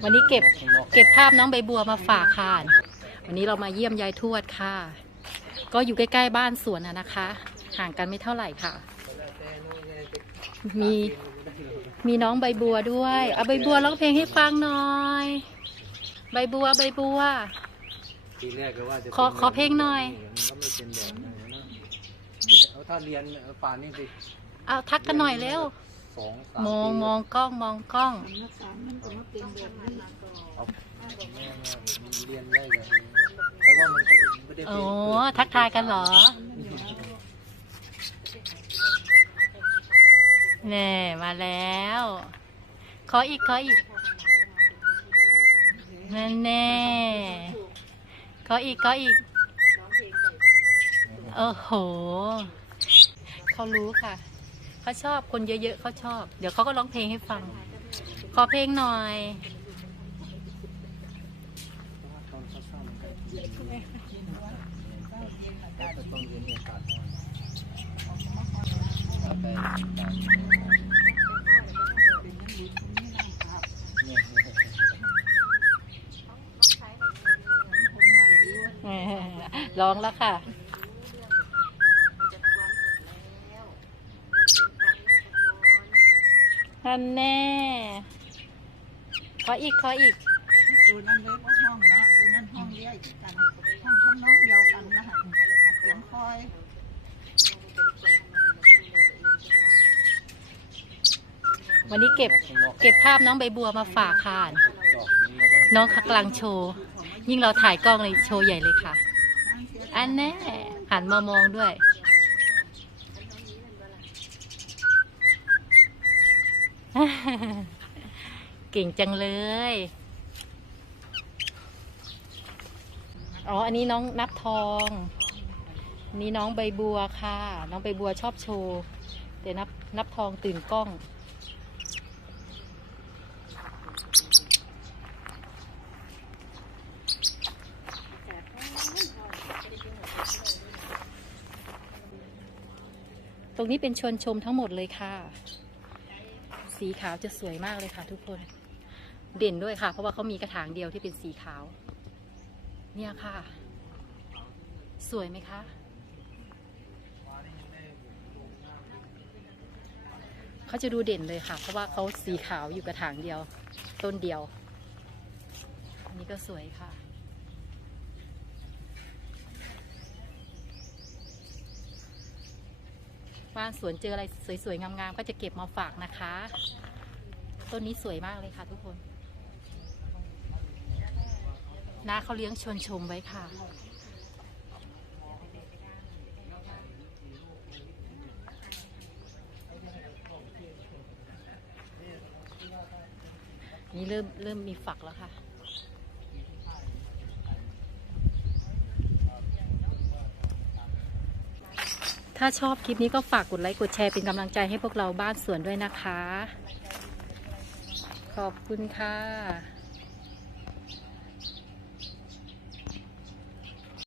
เก็บเก็บภาพน้องใบบัวมาฝากค่ะ วันนี้เรามาเยี่ยมยายทวดค่ะ ก็อยู่ใกล้ๆบ้านสวนนะนะคะ ห่างกันไม่เท่าไหร่ค่ะ มีมีน้องใบบัวด้วยเอาใบบัวร้องเพลงให้ฟังหน่อย ใบบัวใบบัว ทีแรกก็ว่าจะขอขอเพลงหน่อย มันก็ไม่เป็นแบบนั้นนะเอาถ้าเรียนเอาป่านนี้สิเอาทักกันหน่อยเร็ว สองสามมองปีมองกล้องมองกล้องเอาแม่ๆเรียนได้แบบนี้แต่ว่ามันก็ไม่ได้เป็นโอ้ทักทายกันเหรอแน่มาแล้ว ขออีกขออีกนั่นแน่ขออีกขออีก โอ้โห เขารู้ค่ะ เขาชอบคนเยอะๆเขาชอบ เดี๋ยวเขาก็ร้องเพลงให้ฟัง ขอเพลงหน่อยตอนเช้าๆมันก็เย็นแต่ตอนเย็นเนี่ยอากาศร้อนไปเนี่ย ร้องแล้วค่ะ ท่านแน่ ขออีกขออีกตัวนั้นเลยว่าห้องเนาะตัวนั้นห้องเรียกกันห้องทั้งน้องเดียวกันนะฮะเสียงคอยวันนี้เก็บเก็บภาพน้องใบบัวมาฝากค่ะจอกนี้ลงไปน้องกำลังโชว์ ยิ่งเราถ่ายกล้องเลยโชว์ใหญ่เลยค่ะ อันแน่หันมามองด้วย เก่งจังเลย อ๋อ อันนี้น้องนับทองนนี้น้องใบบัวค่ะ น้องใบบัวชอบโชว์ แต่นับนับทองตื่นกล้องตรงนี้เป็นชวนชมทั้งหมดเลยค่ะ สีขาวจะสวยมากเลยค่ะ ทุกคน เด่นด้วยค่ะ เพราะว่าเขามีกระถางเดียวที่เป็นสีขาว เนี่ยค่ะ สวยไหมคะเขาจะดูเด่นเลยค่ะ เพราะว่าเขาสีขาวอยู่กระถางเดียว ต้นเดียว อันนี้ก็สวยค่ะ้าสวนเจออะไรสวยๆงามๆก็จะเก็บมาฝากนะคะ ต้นนี้สวยมากเลยค่ะทุกคนน้าเขาเลี้ยงชวนชมไว้ค่ะนี่เริ่มเริ่มมีฝักแล้วค่ะ ถ้าชอบคลิปนี้ก็ฝากกดไลค์กดแชร์เป็นกำลังใจให้พวกเราบ้านสวนด้วยนะคะ ขอบคุณค่ะ